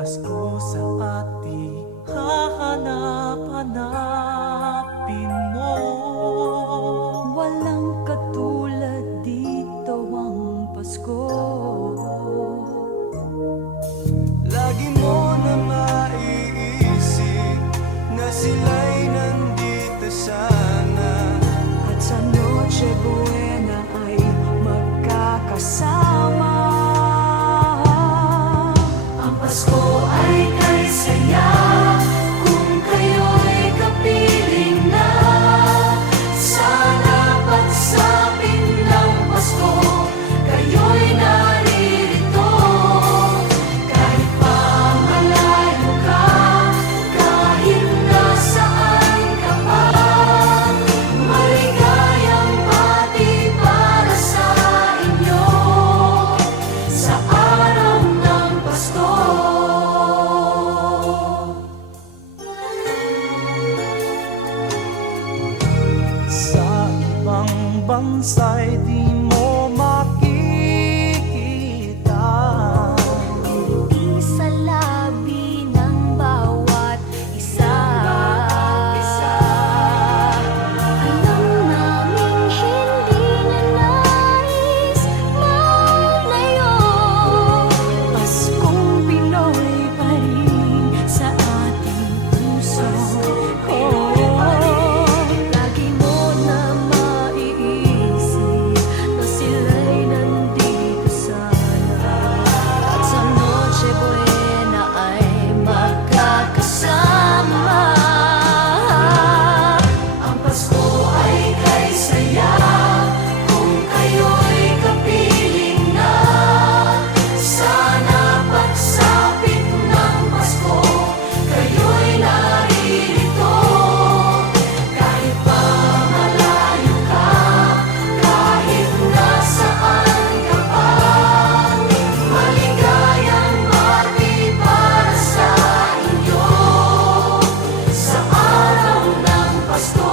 Pasko sa ating hahanap-hanapin mo. Walang katulad dito ang Pasko. Lagi mo na maiisip na sila'y nandito sana, At sa Noche Buena ay magkakasama. Ang Pasko ay kay saya kung kayo'y kapiling na. Sana pagsapit ng Pasko, kayo'y naririto. Kahit pa malayo ka, kahit nasaan ka pa, maligayang bati para sa inyo sa araw ng Pasko. sa ibang bansa'y di mo makikita. Ngiti sa labi ng bawat isa. Alam naming hindi na nais malayo. Paskong Pinoy pa rin sa ating puso. Lagi mo na maiisip na sila'y nandito sana. At sa Noche Buena ay magkakasama. Ang Pasko ay kay saya kung kayo'y kapiling na. Sana pagsapit ng Pasko, kayo'y naririto. Kahit pa malayo ka, kahit nasaan ka pa, maligayang bati para sa inyo sa araw ng Pasko.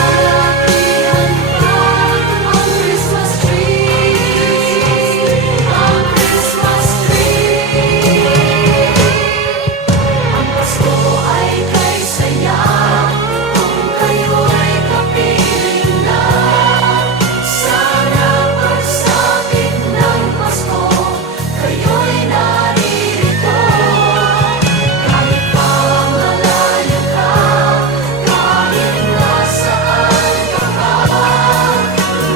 Nalalatian pa ang Christmas tree, ang Christmas tree. Ang Pasko ay kay saya kung kayo'y kapiling na. Sana pagsapit ng Pasko, kayo'y naririto. Kahit pa malayo ka, kahit nasaan ka pa,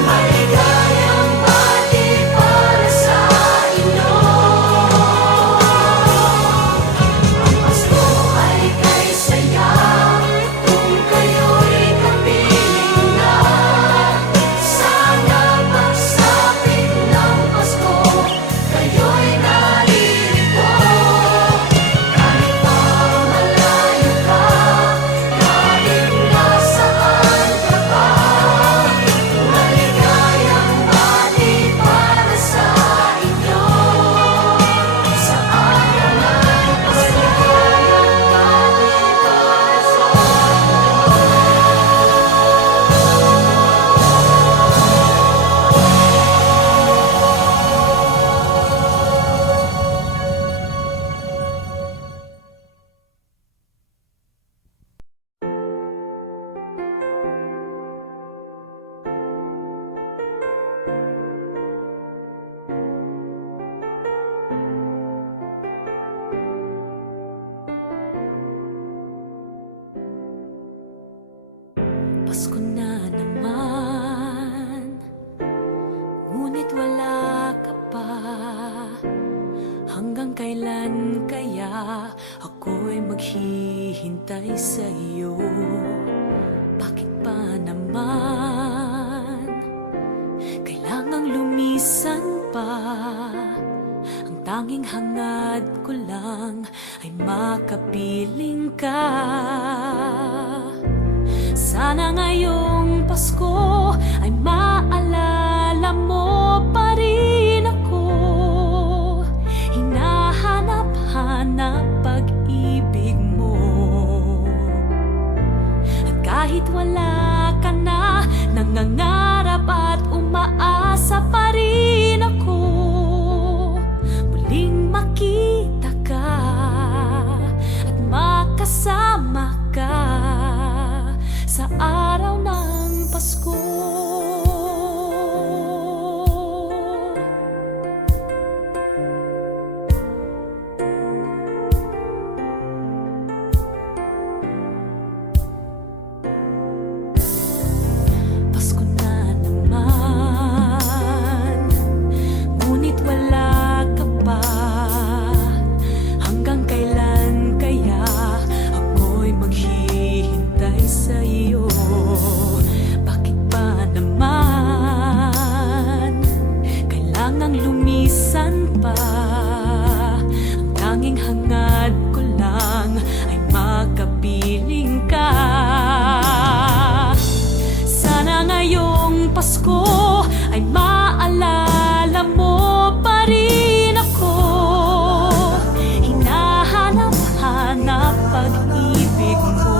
maligayang bati para sa inyo. Ang Pasko ay kay saya kung kayo'y kapiling na. Sana pagsapit ng Pasko, kayo'y naririto. Kahit pa malayo ka, kahit nasaan ka pa, maligayang bati para sa inyo sa araw ng Pasko. Pasko na naman, ngunit wala ka pa. Hanggang kailan kaya ako'y maghihintay sa iyo? Bakit pa naman kailangang lumisan pa? Ang tanging hangad ko lang ay makapiling ka. Sana ngayong Pasko ay maalala mo pa rin ako. Hinahanap-hanap pag-ibig mo. At Kahit wala ka na, nangangarap at umaasa pa rin ako. Muling makita ka at makasama ka sa araw ng Pasko. Pasko na naman, ngunit wala ka pa. Hanggang kailan kaya ako'y maghihintay sa iyo? Bakit ba naman kailangang lumisan pa? Ang tanging hangad ko lang ay makapiling ka. Sana ngayong Pasko ay maalala mo pa rin ako. Hinahanap-hanap pag-ibig mo.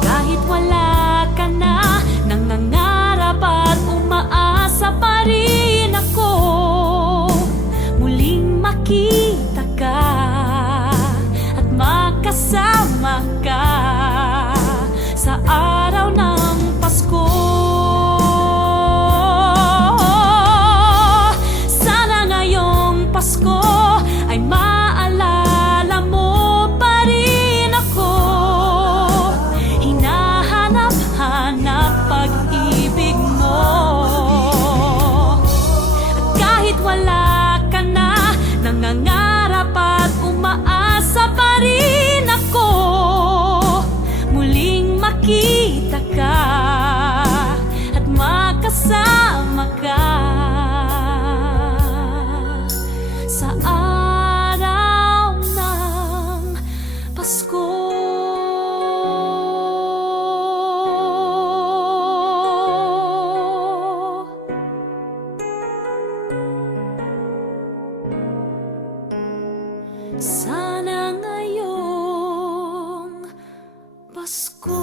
Kahit wala ka na, nangangarap at umaasa pa rin ako. Muling makita ka at makasama ka sa araw ng Pasko. Sana ngayong Pasko ay maalala mo pa rin ako. Hinahanap-hanap pag-ibig mo. At kahit wala ka na, nangangarap at umaasa pa rin ako. Muling makita ka at makasama ka sa araw ng Pasko. Sana ngayong Pasko